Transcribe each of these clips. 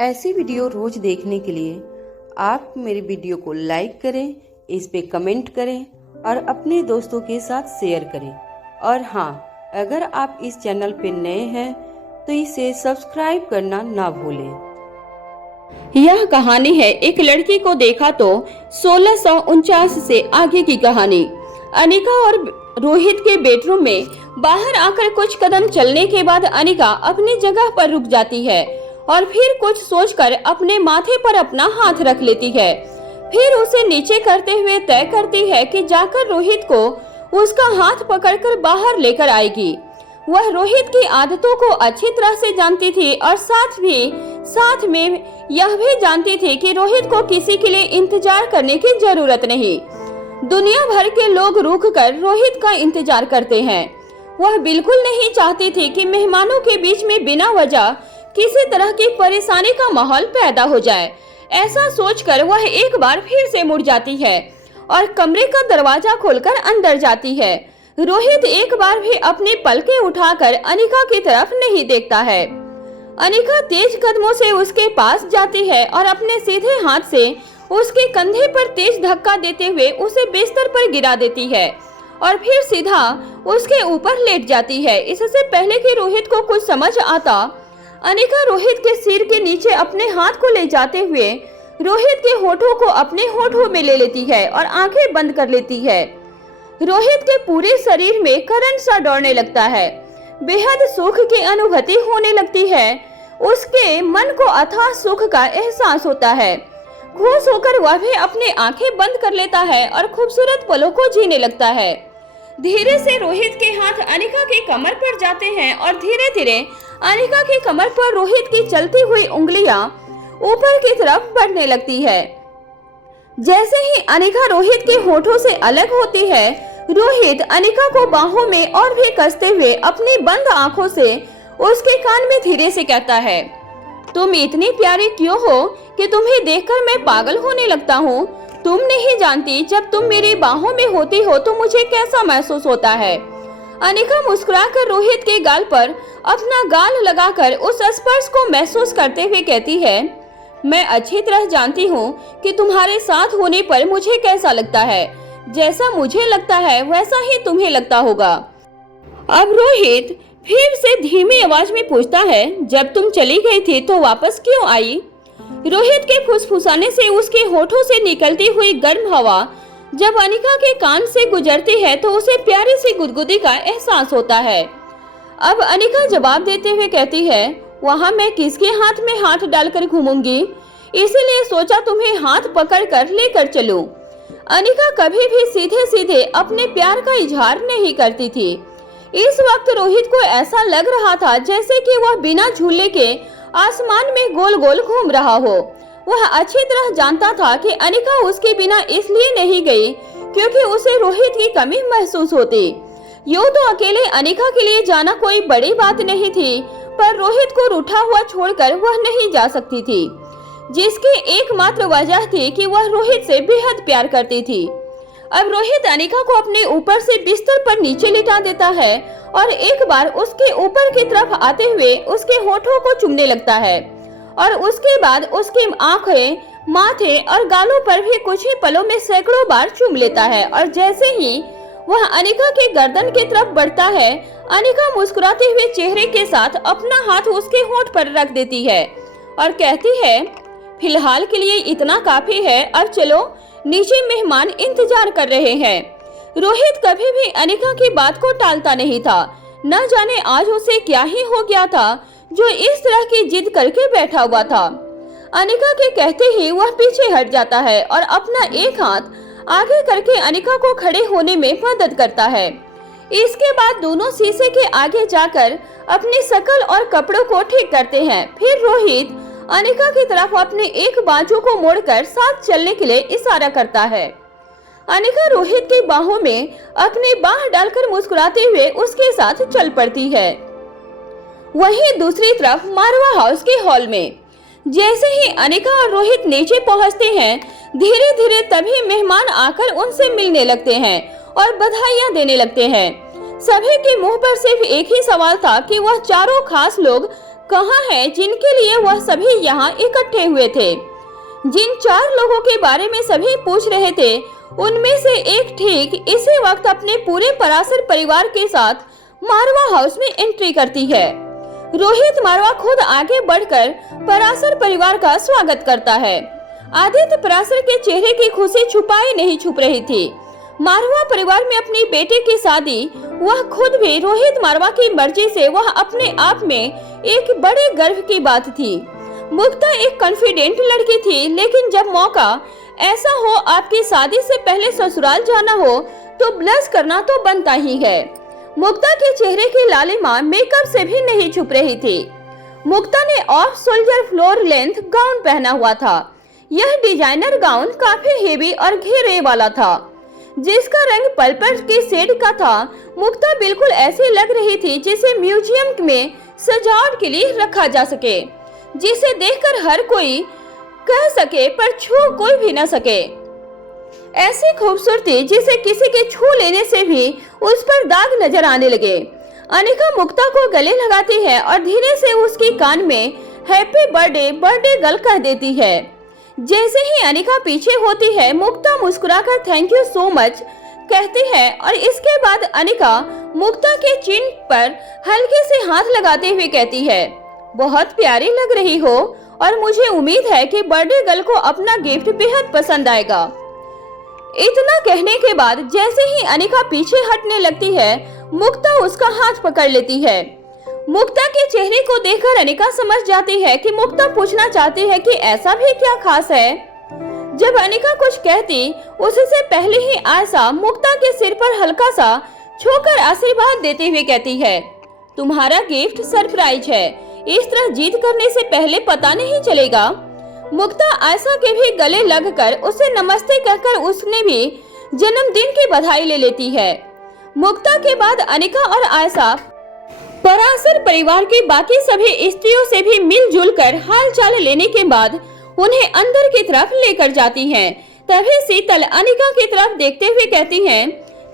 ऐसी वीडियो रोज देखने के लिए आप मेरे वीडियो को लाइक करें, इस पे कमेंट करें और अपने दोस्तों के साथ शेयर करें। और हाँ, अगर आप इस चैनल पे नए हैं तो इसे सब्सक्राइब करना ना भूलें। यह कहानी है एक लड़की को देखा तो 1649 से आगे की कहानी। अनिका और रोहित के बेडरूम में बाहर आकर कुछ कदम चलने के बाद अनिका अपनी जगह पर रुक जाती है और फिर कुछ सोचकर अपने माथे पर अपना हाथ रख लेती है। फिर उसे नीचे करते हुए तय करती है कि जाकर रोहित को उसका हाथ पकड़कर बाहर लेकर आएगी। वह रोहित की आदतों को अच्छी तरह से जानती थी और साथ में यह भी जानती थी कि रोहित को किसी के लिए इंतजार करने की जरूरत नहीं। दुनिया भर के लोग रुककर रोहित का इंतजार करते हैं। वह बिल्कुल नहीं चाहती थी कि मेहमानों के बीच में बिना वजह किसी तरह की परेशानी का माहौल पैदा हो जाए। ऐसा सोचकर वह एक बार फिर से मुड़ जाती है और कमरे का दरवाजा खोलकर अंदर जाती है। रोहित एक बार भी अपनी पलकें उठाकर अनिका की तरफ नहीं देखता है। अनिका तेज कदमों से उसके पास जाती है और अपने सीधे हाथ से उसके कंधे पर तेज धक्का देते हुए उसे बिस्तर पर गिरा देती है और फिर सीधा उसके ऊपर लेट जाती है। इससे पहले कि रोहित को कुछ समझ आता, अनिका रोहित के सिर के नीचे अपने हाथ को ले जाते हुए रोहित के होठों को अपने होठों में ले लेती है और आंखें बंद कर लेती है। रोहित के पूरे शरीर में करंट सा दौड़ने लगता है। बेहद सुख की अनुभूति होने लगती है। उसके मन को अथाह सुख का एहसास होता है। खुश होकर वह भी अपनी आंखें बंद कर लेता है और खूबसूरत पलों को जीने लगता है। धीरे से रोहित के हाथ अनिका के कमर पर जाते हैं और धीरे धीरे अनिका की कमर पर रोहित की चलती हुई उंगलियां ऊपर की तरफ बढ़ने लगती है। जैसे ही अनिका रोहित के होठों से अलग होती है, रोहित अनिका को बाहों में और भी कसते हुए अपनी बंद आंखों से उसके कान में धीरे से कहता है, तुम इतनी प्यारी क्यों हो कि तुम्हें देखकर मैं पागल होने लगता हूँ। तुम नहीं जानती जब तुम मेरी बाहों में होती हो तो मुझे कैसा महसूस होता है। अनिका मुस्कुराकर रोहित के गाल पर अपना गाल लगाकर उस स्पर्श को महसूस करते हुए कहती है, मैं अच्छी तरह जानती हूँ कि तुम्हारे साथ होने पर मुझे कैसा लगता है। जैसा मुझे लगता है वैसा ही तुम्हें लगता होगा। अब रोहित फिर से धीमी आवाज में पूछता है, जब तुम चली गई थी तो वापस क्यों आई? रोहित के फुसफुसाने से उसके होठों से निकलती हुई गर्म हवा जब अनिका के कान से गुजरती है तो उसे प्यारी सी गुदगुदी का एहसास होता है। अब अनिका जवाब देते हुए कहती है, वहाँ मैं किसके हाथ में हाथ डालकर घूमूंगी, इसीलिए सोचा तुम्हें हाथ पकड़कर लेकर चलूं। अनिका कभी भी सीधे सीधे अपने प्यार का इजहार नहीं करती थी। इस वक्त रोहित को ऐसा लग रहा था जैसे कि वह बिना झूले के आसमान में गोल गोल घूम रहा हो। वह अच्छी तरह जानता था कि अनिका उसके बिना इसलिए नहीं गई क्योंकि उसे रोहित की कमी महसूस होती। यूं तो अकेले अनिका के लिए जाना कोई बड़ी बात नहीं थी, पर रोहित को रूठा हुआ छोड़कर वह नहीं जा सकती थी, जिसकी एकमात्र वजह थी कि वह रोहित से बेहद प्यार करती थी। अब रोहित अनिका को अपने ऊपर से बिस्तर पर नीचे लिटा देता है और एक बार उसके ऊपर की तरफ आते हुए उसके होठों को चूमने लगता है और उसके बाद उसकी आंखें, माथे और गालों पर भी कुछ ही पलों में सैकड़ों बार चूम लेता है। और जैसे ही वह अनिका के गर्दन की तरफ बढ़ता है, अनिका मुस्कुराते हुए चेहरे के साथ अपना हाथ उसके होठ पर रख देती है और कहती है, फिलहाल के लिए इतना काफी है, अब चलो, नीचे मेहमान इंतजार कर रहे हैं। रोहित कभी भी अनिका की बात को टालता नहीं था। न जाने आज उसे क्या ही हो गया था जो इस तरह की जिद करके बैठा हुआ था। अनिका के कहते ही वह पीछे हट जाता है और अपना एक हाथ आगे करके अनिका को खड़े होने में मदद करता है। इसके बाद दोनों शीशे के आगे जाकर अपनी शक्ल और कपड़ों को ठीक करते हैं। फिर रोहित अनिका की तरफ अपने एक बाजू को मोड़कर साथ चलने के लिए इशारा करता है। अनिका रोहित की बाहों में अपनी बाह डालकर मुस्कुराते हुए उसके साथ चल पड़ती है। वहीं दूसरी तरफ मारवा हाउस के हॉल में जैसे ही अनिका और रोहित नीचे पहुंचते हैं, धीरे धीरे तभी मेहमान आकर उनसे मिलने लगते हैं और बधाइयां देने लगते हैं। सभी के मुंह पर सिर्फ एक ही सवाल था कि वह चारों खास लोग कहाँ है जिनके लिए वह सभी यहाँ इकट्ठे हुए थे। जिन 4 लोगों के बारे में सभी पूछ रहे थे, उनमें से एक ठीक इसी वक्त अपने पूरे पराशर परिवार के साथ मारवा हाउस में एंट्री करती है। रोहित मारवा खुद आगे बढ़कर पराशर परिवार का स्वागत करता है। आदित्य पराशर के चेहरे की खुशी छुपाए नहीं छुप रही थी। मारवा परिवार में अपनी बेटे की शादी, वह खुद भी रोहित मारवा की मर्जी से, वह अपने आप में एक बड़े गर्व की बात थी। मुक्ता एक कॉन्फिडेंट लड़की थी, लेकिन जब मौका ऐसा हो आपकी शादी से पहले ससुराल जाना हो तो ब्लश करना तो बनता ही है। मुक्ता के चेहरे की लालिमा मेकअप से भी नहीं छुप रही थी। मुक्ता ने off shoulder floor length gown पहना हुआ था। यह डिजाइनर गाउन काफी हेवी और घेरे वाला था, जिसका रंग पर्पल के शेड का था। मुक्ता बिल्कुल ऐसी लग रही थी जिसे म्यूजियम में सजावट के लिए रखा जा सके, जिसे देखकर हर कोई कह सके पर छू कोई भी न सके। ऐसी खूबसूरती जिसे किसी के छू लेने से भी उस पर दाग नजर आने लगे। अनिका मुक्ता को गले लगाती है और धीरे से उसकी कान में हैप्पी बर्थडे बर्थडे गर्ल कह देती है। जैसे ही अनिका पीछे होती है, मुक्ता मुस्कुराकर थैंक यू सो मच कहती है और इसके बाद अनिका मुक्ता के चिन पर हल्के से हाथ लगाते हुए कहती है, बहुत प्यारी लग रही हो और मुझे उम्मीद है कि बर्थडे गर्ल को अपना गिफ्ट बेहद पसंद आएगा। इतना कहने के बाद जैसे ही अनिका पीछे हटने लगती है, मुक्ता उसका हाथ पकड़ लेती है। मुक्ता के चेहरे को देखकर अनिका समझ जाती है कि मुक्ता पूछना चाहती है कि ऐसा भी क्या खास है। जब अनिका कुछ कहती, उससे पहले ही आयशा मुक्ता के सिर पर हल्का सा छूकर आशीर्वाद देते हुए कहती है, तुम्हारा गिफ्ट सरप्राइज है, इस तरह जीत करने से पहले पता नहीं चलेगा। मुक्ता आयशा के भी गले लगकर उसे नमस्ते कहकर उसने भी जन्मदिन की बधाई ले लेती है। मुक्ता के बाद अनिका और आयशा पराशर परिवार की बाकी सभी स्त्रियों से भी मिलजुल कर हाल चाल लेने के बाद उन्हें अंदर की तरफ लेकर जाती हैं। तभी शीतल अनिका की तरफ देखते हुए कहती हैं,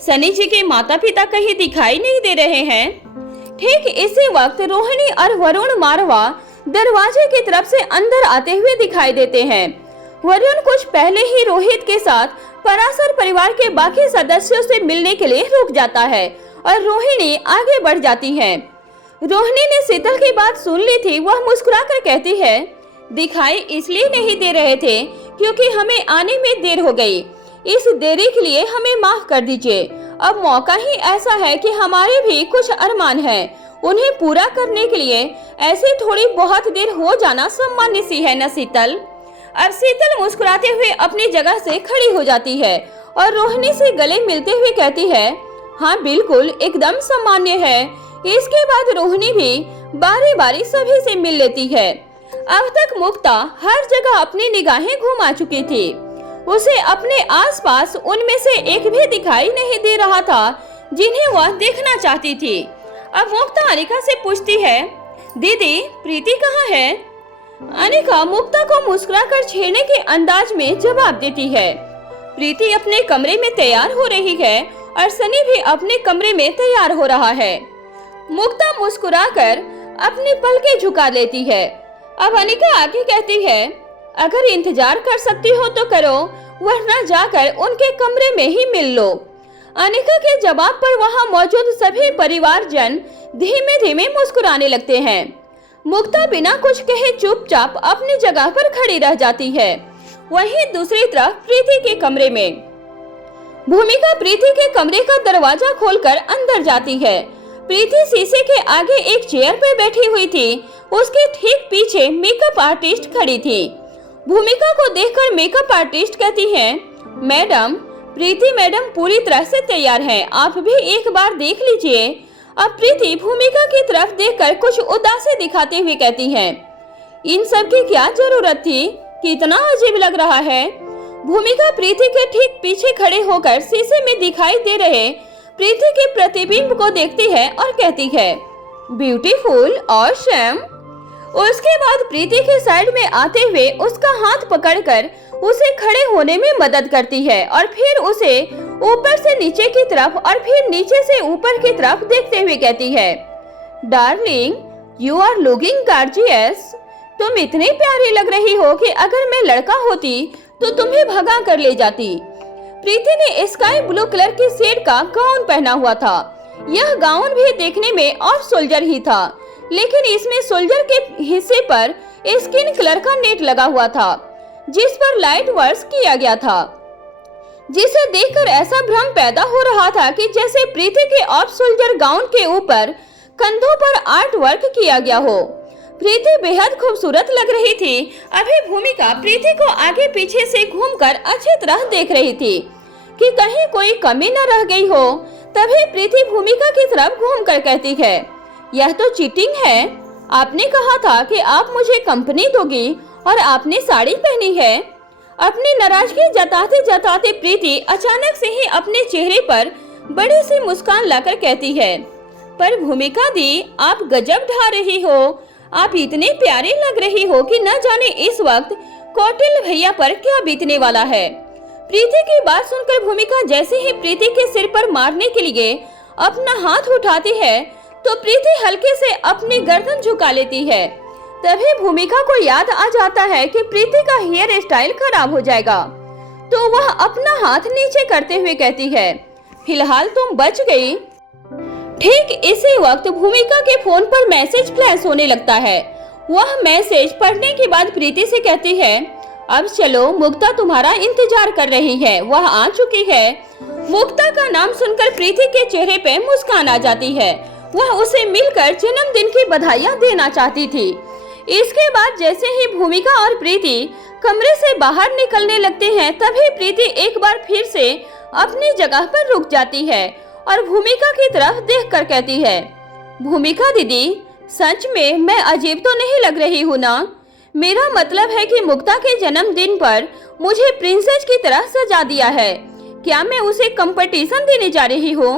सनी जी के माता पिता कहीं दिखाई नहीं दे रहे हैं। ठीक इसी वक्त रोहिणी और वरुण मारवा दरवाजे की तरफ से अंदर आते हुए दिखाई देते हैं। वरुण कुछ पहले ही रोहित के साथ पराशर परिवार के बाकी सदस्यों से मिलने के लिए रुक जाता है और रोहिणी आगे बढ़ जाती है। रोहिणी ने शीतल की बात सुन ली थी। वह मुस्कुराकर कहती है, दिखाई इसलिए नहीं दे रहे थे क्योंकि हमें आने में देर हो गई। इस देरी के लिए हमें माफ कर दीजिए। अब मौका ही ऐसा है कि हमारे भी कुछ अरमान हैं, उन्हें पूरा करने के लिए ऐसे थोड़ी बहुत देर हो जाना सामान्य सी है न शीतल। अब शीतल मुस्कुराते हुए अपनी जगह से खड़ी हो जाती है और रोहिणी से गले मिलते हुए कहती है, हाँ बिल्कुल एकदम सामान्य है। इसके बाद रोहिणी भी बारी बारी सभी से मिल लेती है। अब तक मुक्ता हर जगह अपनी निगाहें घुमा चुकी थी। उसे अपने आसपास उनमें से एक भी दिखाई नहीं दे रहा था जिन्हें वह देखना चाहती थी। अब मुक्ता अनिका से पूछती है, दीदी प्रीति कहाँ है? अनिका मुक्ता को मुस्कुराकर छेड़ने के अंदाज में जवाब देती है, प्रीति अपने कमरे में तैयार हो रही है और सनी भी अपने कमरे में तैयार हो रहा है। मुक्ता मुस्कुराकर अपनी पलकें झुका लेती है। अब अनिका आगे कहती है, अगर इंतजार कर सकती हो तो करो, वरना जाकर उनके कमरे में ही मिल लो। अनिका के जवाब पर वहां मौजूद सभी परिवारजन धीमे धीमे मुस्कुराने लगते हैं। मुक्ता बिना कुछ कहे चुपचाप अपनी जगह पर खड़ी रह जाती है। वहीं दूसरी तरफ प्रीति के कमरे में भूमिका प्रीति के कमरे का दरवाजा खोलकर अंदर जाती है। प्रीति शीशे के आगे एक चेयर पर बैठी हुई थी। उसके ठीक पीछे मेकअप आर्टिस्ट खड़ी थी। भूमिका को देखकर मेकअप आर्टिस्ट कहती है, मैडम प्रीति मैडम पूरी तरह से तैयार हैं, आप भी एक बार देख लीजिए। अब प्रीति भूमिका की तरफ देखकर कुछ उदासी दिखाते हुए कहती है, इन सब की क्या जरूरत थी, कितना अजीब लग रहा है। भूमिका प्रीति के ठीक पीछे खड़े होकर शीशे में दिखाई दे रहे प्रीति के प्रतिबिंब को देखती है और कहती है, ब्यूटीफुल और शैम। उसके बाद प्रीति के साइड में आते हुए उसका हाथ पकड़कर उसे खड़े होने में मदद करती है और फिर उसे ऊपर से नीचे की तरफ और फिर नीचे से ऊपर की तरफ देखते हुए कहती है, darling you are looking gorgeous. तुम इतनी प्यारी लग रही हो कि अगर मैं लड़का होती तो तुम्हें भगा कर ले जाती। प्रीति ने स्काई ब्लू कलर के शेड का गाउन पहना हुआ था। यह गाउन भी देखने में ऑफ सोल्जर ही था, लेकिन इसमें सोल्जर के हिस्से पर स्किन कलर का नेट लगा हुआ था, जिस पर लाइट वर्क किया गया था, जिसे देखकर ऐसा भ्रम पैदा हो रहा था कि जैसे प्रीति के ऑफ सोल्जर गाउन के ऊपर कंधों पर आर्ट वर्क किया गया हो। प्रीति बेहद खूबसूरत लग रही थी। अभी भूमिका प्रीति को आगे पीछे से घूमकर अच्छी तरह देख रही थी कि कहीं कोई कमी न रह गई हो। तभी प्रीति भूमिका की तरफ घूमकर कहती है, यह तो चीटिंग है। आपने कहा था कि आप मुझे कंपनी दोगी और आपने साड़ी पहनी है। अपनी नाराजगी जताते जताते प्रीति अचानक से ही अपने चेहरे पर बड़ी सी मुस्कान लाकर कहती है, पर भूमिका दी, आप गजब ढा रही हो। आप इतने प्यारे लग रही हो कि न जाने इस वक्त कौटिल्य भैया पर क्या बीतने वाला है। प्रीति की बात सुनकर भूमिका जैसे ही प्रीति के सिर पर मारने के लिए अपना हाथ उठाती है तो प्रीति हल्के से अपनी गर्दन झुका लेती है। तभी भूमिका को याद आ जाता है कि प्रीति का हेयर स्टाइल खराब हो जाएगा, तो वह अपना हाथ नीचे करते हुए कहती है, फिलहाल तुम बच गई। ठीक इसी वक्त भूमिका के फोन पर मैसेज फ्लैश होने लगता है। वह मैसेज पढ़ने के बाद प्रीति से कहती है, अब चलो, मुक्ता तुम्हारा इंतजार कर रही है, वह आ चुकी है। मुक्ता का नाम सुनकर प्रीति के चेहरे पे मुस्कान आ जाती है। वह उसे मिलकर जन्मदिन की बधाइयां देना चाहती थी। इसके बाद जैसे ही भूमिका और प्रीति कमरे से बाहर निकलने लगते हैं, तभी प्रीति एक बार फिर से अपनी जगह पर रुक जाती है और भूमिका की तरफ देखकर कहती है, भूमिका दीदी, सच में मैं अजीब तो नहीं लग रही हूँ ना? मेरा मतलब है कि मुक्ता के जन्मदिन पर मुझे प्रिंसेस की तरह सजा दिया है। क्या मैं उसे कंपटीशन देने जा रही हूँ?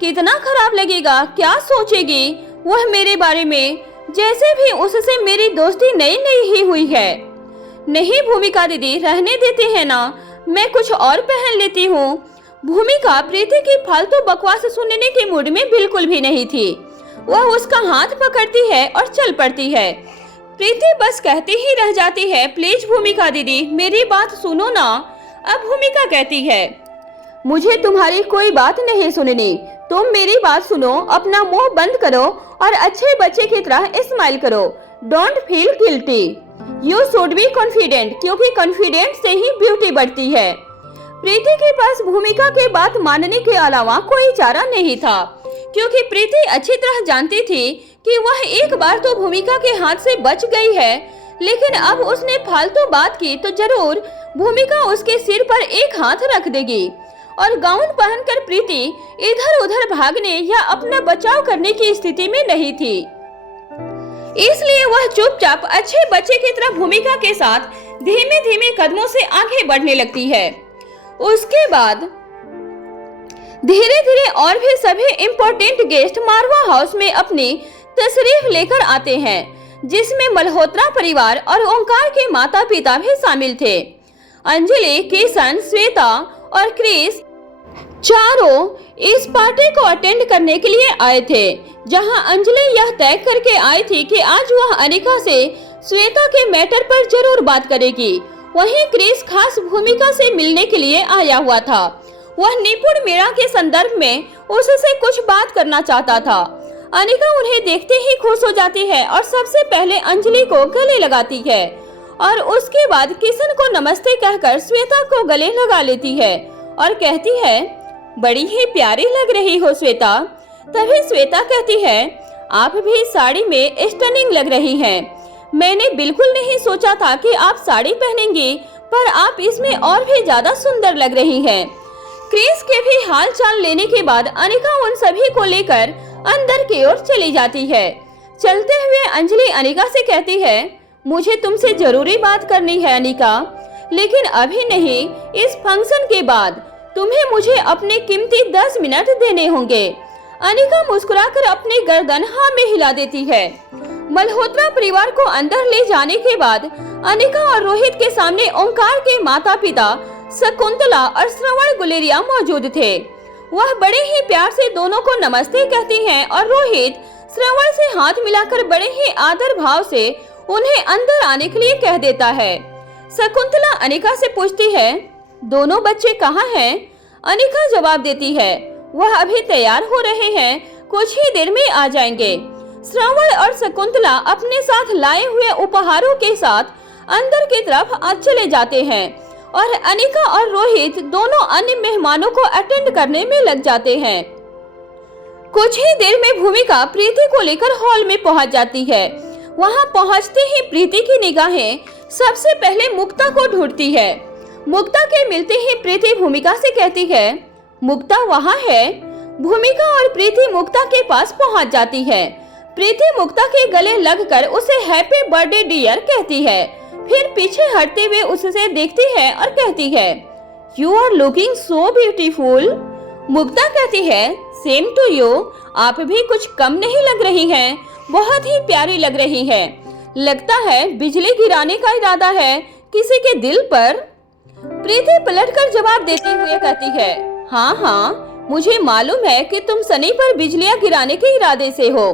कितना खराब लगेगा, क्या सोचेगी वह मेरे बारे में? जैसे भी उससे मेरी दोस्ती नई नई ही हुई है। नहीं भूमिका दीदी, रहने देते हैं ना, मैं कुछ और पहन लेती हूँ। भूमिका प्रीति की फालतू बकवास सुनने के मूड में बिल्कुल भी नहीं थी। वह उसका हाथ पकड़ती है और चल पड़ती है। प्रीति बस कहती ही रह जाती है, प्लीज भूमिका दीदी, मेरी बात सुनो ना। अब भूमिका कहती है, मुझे तुम्हारी कोई बात नहीं सुननी, तुम मेरी बात सुनो, अपना मुंह बंद करो और अच्छे बच्चे की तरह स्माइल करो। Don't feel guilty, you should be confident, क्योंकि कॉन्फिडेंट से ही ब्यूटी बढ़ती है। प्रीति के पास भूमिका के बात मानने के अलावा कोई चारा नहीं था, क्योंकि प्रीति अच्छी तरह जानती थी कि वह एक बार तो भूमिका के हाथ से बच गई है, लेकिन अब उसने फालतू बात की तो जरूर भूमिका उसके सिर पर एक हाथ रख देगी। और गाउन पहनकर प्रीति इधर उधर भागने या अपना बचाव करने की स्थिति में नहीं थी, इसलिए वह चुपचाप अच्छे बच्चे की तरह भूमिका के साथ धीमे धीमे कदमों से आगे बढ़ने लगती है। उसके बाद धीरे धीरे और भी सभी इम्पोर्टेंट गेस्ट मारवा हाउस में अपनी तशरीफ लेकर आते हैं, जिसमें मल्होत्रा परिवार और ओंकार के माता पिता भी शामिल थे। अंजलि, किशन, श्वेता और क्रिस चारों इस पार्टी को अटेंड करने के लिए आए थे, जहां अंजलि यह तय करके आई थी कि आज वह अनिका से श्वेता के मैटर पर जरूर बात करेगी। वहीं क्रिस खास भूमिका से मिलने के लिए आया हुआ था। वह निपुण मीरा के संदर्भ में उससे कुछ बात करना चाहता था। अनिका उन्हें देखते ही खुश हो जाती है और सबसे पहले अंजलि को गले लगाती है और उसके बाद किशन को नमस्ते कहकर श्वेता को गले लगा लेती है और कहती है, बड़ी ही प्यारी लग रही हो श्वेता। तभी श्वेता कहती है, आप भी साड़ी में स्टनिंग लग रही हैं। मैंने बिल्कुल नहीं सोचा था कि आप साड़ी पहनेंगी, पर आप इसमें और भी ज्यादा सुंदर लग रही हैं। क्रिस के भी हाल चाल लेने के बाद अनिका उन सभी को लेकर अंदर की ओर चली जाती है। चलते हुए अंजलि अनिका से कहती है, मुझे तुमसे जरूरी बात करनी है अनिका, लेकिन अभी नहीं, इस फंक्शन के बाद तुम्हें मुझे अपने कीमती 10 मिनट देने होंगे। अनिका मुस्कुराकर अपनी गर्दन हाँ में हिला देती है। मल्होत्रा परिवार को अंदर ले जाने के बाद अनिका और रोहित के सामने ओंकार के माता पिता शकुंतला और श्रवण गुलेरिया मौजूद थे। वह बड़े ही प्यार से दोनों को नमस्ते कहती हैं और रोहित श्रवण से हाथ मिलाकर बड़े ही आदर भाव से उन्हें अंदर आने के लिए कह देता है। शकुंतला अनिका से पूछती है, दोनों बच्चे कहाँ हैं? अनिका जवाब देती है, वह अभी तैयार हो रहे हैं, कुछ ही देर में आ जाएंगे। श्रवण और शकुंतला अपने साथ लाए हुए उपहारों के साथ अंदर की तरफ चले जाते हैं और अनिका और रोहित दोनों अन्य मेहमानों को अटेंड करने में लग जाते हैं। कुछ ही देर में भूमिका प्रीति को लेकर हॉल में पहुंच जाती है। वहां पहुंचते ही प्रीति की निगाहें सबसे पहले मुक्ता को ढूंढती है। मुक्ता के मिलते ही प्रीति भूमिका से कहती है, मुक्ता वहां है। भूमिका और प्रीति मुक्ता के पास पहुंच जाती है। प्रीति मुक्ता के गले लगकर उसे हैप्पी बर्थडे डियर कहती है, फिर पीछे हटते हुए उससे देखती है और कहती है, you are looking so beautiful. Mukta कहती है, सेम टू यू, आप भी कुछ कम नहीं लग रही हैं, बहुत ही प्यारी लग रही है। लगता है बिजली गिराने का इरादा है किसी के दिल पर। प्रीति पलटकर जवाब देते हुए कहती है, हाँ हाँ, मुझे मालूम है कि तुम सनी पर बिजलियां गिराने के इरादे से हो।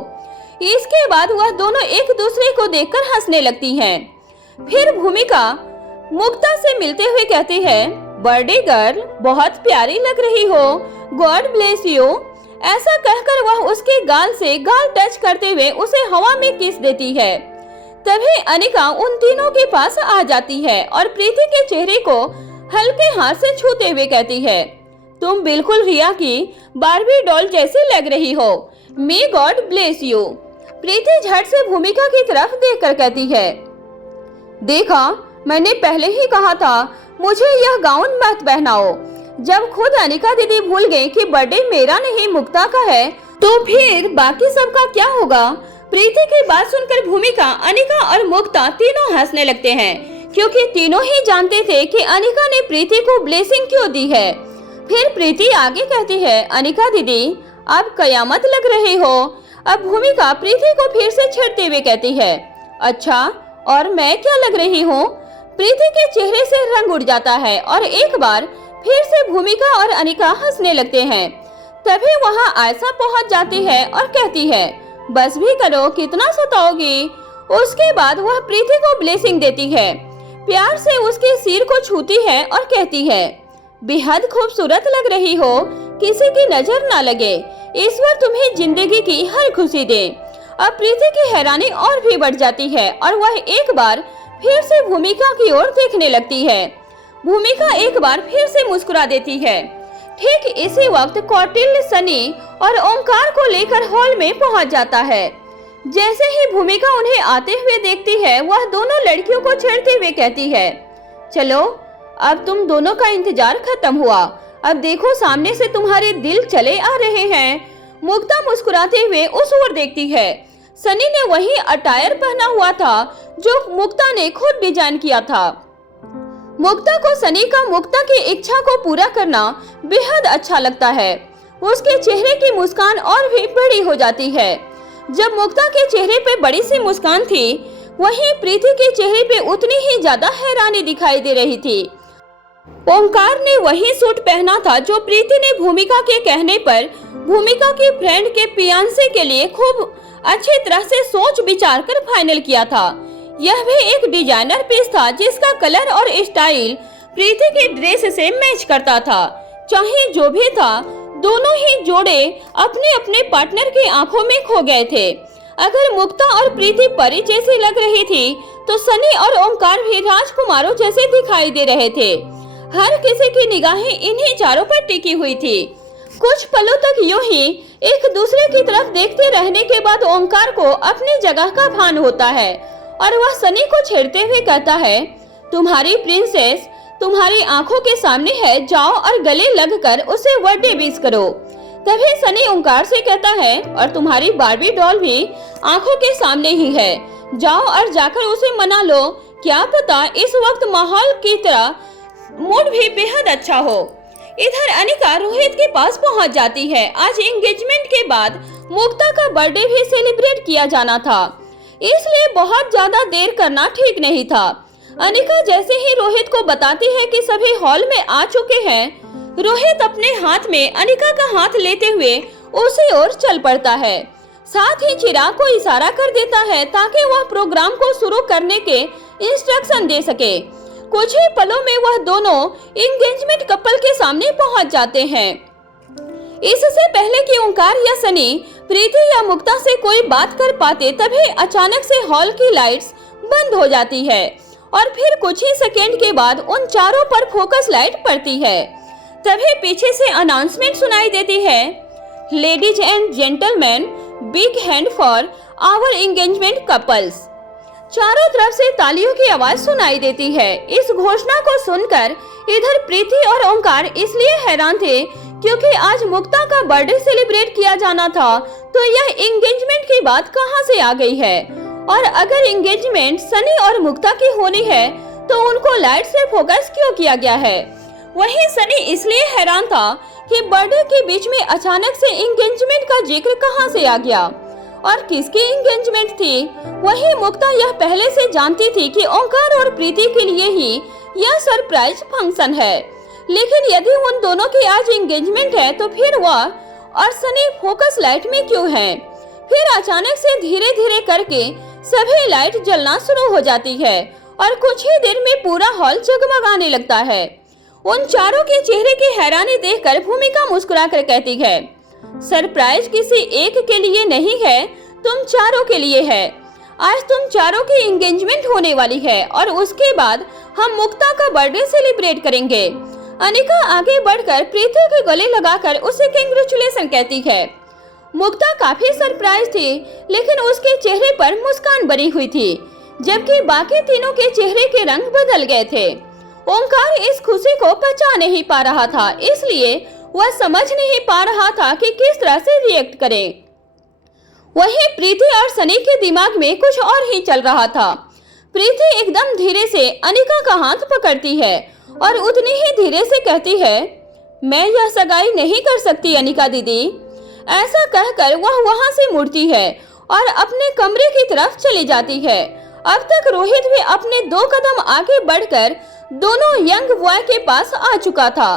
इसके बाद वह दोनों एक दूसरे को देखकर हंसने लगती हैं। फिर भूमिका मुक्ता से मिलते हुए कहती है, बर्थडे गर्ल, बहुत प्यारी लग रही हो, गॉड ब्लेस यू। ऐसा कहकर वह उसके गाल से गाल टच करते हुए उसे हवा में किस देती है। तभी अनिका उन तीनों के पास आ जाती है और प्रीति के चेहरे को हल्के हाथ से छूते हुए कहती है, तुम बिल्कुल रिया की बार्बी डॉल जैसी लग रही हो, मे गॉड ब्लेस यू। प्रीति झट से भूमिका की तरफ देखकर कहती है, देखा, मैंने पहले ही कहा था मुझे यह गाउन मत पहनाओ। जब खुद अनिका दीदी भूल गई कि बर्थडे मेरा नहीं मुक्ता का है, तो फिर बाकी सबका क्या होगा? प्रीति की बात सुनकर भूमिका, अनिका और मुक्ता तीनों हंसने लगते हैं, क्योंकि तीनों ही जानते थे कि अनिका ने प्रीति को ब्लेसिंग क्यों दी है। फिर प्रीति आगे कहती है, अनिका दीदी, आप कयामत लग रहे हो। अब भूमिका प्रीति को फिर से छेड़ते हुए कहती है, अच्छा, और मैं क्या लग रही हूँ? प्रीति के चेहरे से रंग उड़ जाता है और एक बार फिर से भूमिका और अनिका हंसने लगते हैं। तभी वहाँ आयशा पहुँच जाती है और कहती है, बस भी करो, कितना सताओगी। उसके बाद वह प्रीति को ब्लेसिंग देती है, प्यार से उसके सिर को छूती है और कहती है, बेहद खूबसूरत लग रही हो, किसी की नजर ना लगे, ईश्वर तुम्हें जिंदगी की हर खुशी दे। अब प्रीति की हैरानी और भी बढ़ जाती है और वह एक बार फिर से भूमिका की ओर देखने लगती है। भूमिका एक बार फिर से मुस्कुरा देती है। ठीक इसी वक्त कौटिल्य, सनी और ओंकार को लेकर हॉल में पहुंच जाता है। जैसे ही भूमिका उन्हें आते हुए देखती है, वह दोनों लड़कियों को छेड़ते हुए कहती है, चलो, अब तुम दोनों का इंतजार खत्म हुआ, अब देखो सामने से तुम्हारे दिल चले आ रहे हैं। मुक्ता मुस्कुराते हुए उस ओर देखती है। सनी ने वही अटायर पहना हुआ था जो मुक्ता ने खुद डिजाइन किया था। मुक्ता को सनी का मुक्ता की इच्छा को पूरा करना बेहद अच्छा लगता है। उसके चेहरे की मुस्कान और भी बड़ी हो जाती है। जब मुक्ता के चेहरे पे बड़ी सी मुस्कान थी, वहीं प्रीति के चेहरे पे उतनी ही ज्यादा हैरानी दिखाई दे रही थी। ओंकार ने वही सूट पहना था जो प्रीति ने भूमिका के कहने पर भूमिका की फ्रेंड के फियांसे के लिए खूब अच्छी तरह से सोच विचार कर फाइनल किया था। यह भी एक डिजाइनर पीस था जिसका कलर और स्टाइल प्रीति के ड्रेस से मैच करता था। चाहे जो भी था, दोनों ही जोड़े अपने अपने पार्टनर की आंखों में खो गए थे। अगर मुक्ता और प्रीति परी जैसी लग रही थी, तो सनी और ओंकार भी राजकुमारों जैसे दिखाई दे रहे थे। हर किसी की निगाहें इन्हीं चारों पर टिकी हुई थी। कुछ पलों तक यूं ही एक दूसरे की तरफ देखते रहने के बाद ओंकार को अपनी जगह का भान होता है और वह सनी को छेड़ते हुए कहता है, तुम्हारी प्रिंसेस तुम्हारी आंखों के सामने है, जाओ और गले लगकर उसे बर्थडे विश करो। तभी सनी ओंकार से कहता है, और तुम्हारी बार्बी डॉल भी आंखों के सामने ही है, जाओ और जाकर उसे मना लो। क्या पता इस वक्त माहौल की तरह मूड भी बेहद अच्छा हो। इधर अनिका रोहित के पास पहुंच जाती है। आज एंगेजमेंट के बाद मुक्ता का बर्थडे भी सेलिब्रेट किया जाना था, इसलिए बहुत ज्यादा देर करना ठीक नहीं था। अनिका जैसे ही रोहित को बताती है कि सभी हॉल में आ चुके हैं, रोहित अपने हाथ में अनिका का हाथ लेते हुए उसी ओर चल पड़ता है। साथ ही चिराग को इशारा कर देता है ताकि वह प्रोग्राम को शुरू करने के इंस्ट्रक्शन दे सके। कुछ ही पलों में वह दोनों एंगेजमेंट कपल के सामने पहुंच जाते हैं। इससे पहले कि ओंकार या सनी प्रीति या मुक्ता से कोई बात कर पाते, तभी अचानक से हॉल की लाइट्स बंद हो जाती है और फिर कुछ ही सेकेंड के बाद उन चारों पर फोकस लाइट पड़ती है। तभी पीछे से अनाउंसमेंट सुनाई देती है, ladies and gentleman, big hand for our engagement couples. चारों तरफ से तालियों की आवाज सुनाई देती है। इस घोषणा को सुनकर इधर प्रीति और ओंकार इसलिए हैरान थे क्योंकि आज मुक्ता का बर्थडे सेलिब्रेट किया जाना था, तो यह एंगेजमेंट की बात कहां से आ गई है। और अगर एंगेजमेंट सनी और मुक्ता की होनी है तो उनको लाइट से फोकस क्यों किया गया है। वहीं सनी इसलिए हैरान था कि बर्थडे के बीच में अचानक से एंगेजमेंट का जिक्र कहां से आ गया और किसकी एंगेजमेंट थी। वहीं मुक्ता यह पहले से जानती थी कि ओंकार और प्रीति के लिए ही यह सरप्राइज फंक्शन है, लेकिन यदि उन दोनों की आज एंगेजमेंट है तो फिर वह और सनी फोकस लाइट में क्यों है। फिर अचानक से धीरे धीरे करके सभी लाइट जलना शुरू हो जाती है और कुछ ही देर में पूरा हॉल जगमगाने लगता है। उन चारों के चेहरे की हैरानी देखकर भूमिका मुस्कुराकर कहती है, सरप्राइज किसी एक के लिए नहीं है, तुम चारों के लिए है। आज तुम चारों की एंगेजमेंट होने वाली है और उसके बाद हम मुक्ता का बर्थडे सेलिब्रेट करेंगे। अनिका आगे बढ़कर प्रीति के गले लगाकर उसे कांग्रेचुलेशन कहती है। मुक्ता काफी सरप्राइज थी, लेकिन उसके चेहरे पर मुस्कान बनी हुई थी, जबकि बाकी तीनों के चेहरे के रंग बदल गए थे। ओंकार इस खुशी को पचा नहीं पा रहा था, इसलिए वह समझ नहीं पा रहा था कि किस तरह से रिएक्ट करे। वहीं प्रीति और सनी के दिमाग में कुछ और ही चल रहा था। प्रीति एकदम धीरे से अनिका का हाथ पकड़ती है और उतनी ही धीरे से कहती है, मैं यह सगाई नहीं कर सकती अनिका दीदी। ऐसा कहकर वह वहां से मुड़ती है और अपने कमरे की तरफ चली जाती है। अब तक रोहित भी अपने 2 कदम आगे बढ़कर दोनों यंग बॉय के पास आ चुका था।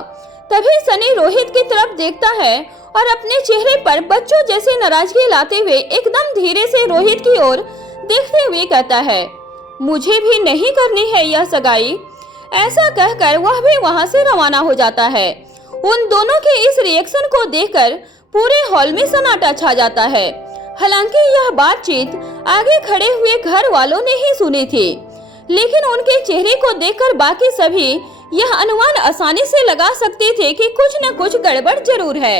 तभी सनी रोहित की तरफ देखता है और अपने चेहरे पर बच्चों जैसे नाराजगी लाते हुए एकदम धीरे से रोहित की ओर देखते हुए कहता है, मुझे भी नहीं करनी है यह सगाई। ऐसा कहकर वह भी वहां से रवाना हो जाता है। उन दोनों के इस रिएक्शन को देखकर पूरे हॉल में सन्नाटा छा जाता है। हालांकि यह बातचीत आगे खड़े हुए घर वालों ने ही सुनी थी, लेकिन उनके चेहरे को देखकर बाकी सभी यह अनुमान आसानी से लगा सकते थे कि कुछ न कुछ गड़बड़ जरूर है।